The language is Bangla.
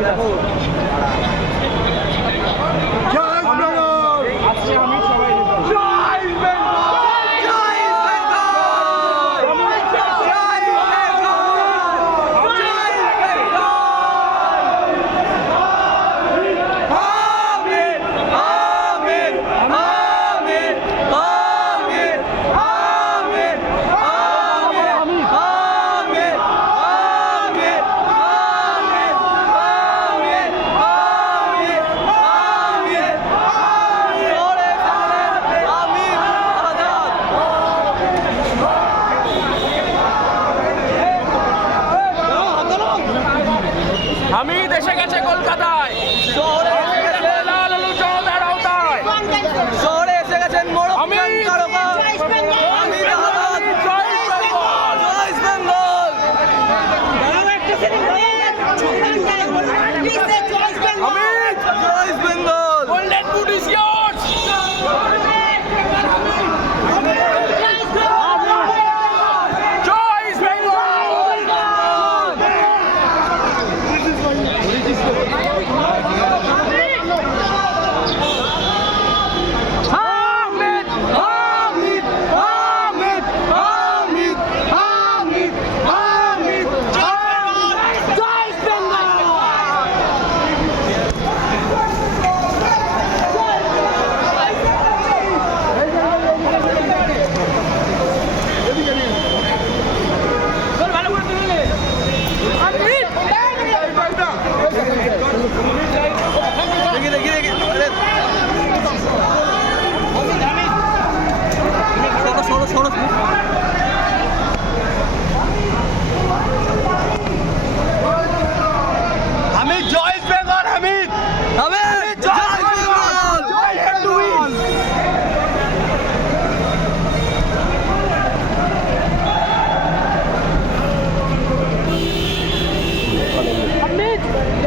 galera. হয়েছে কলকাতায়। শহরে শহরে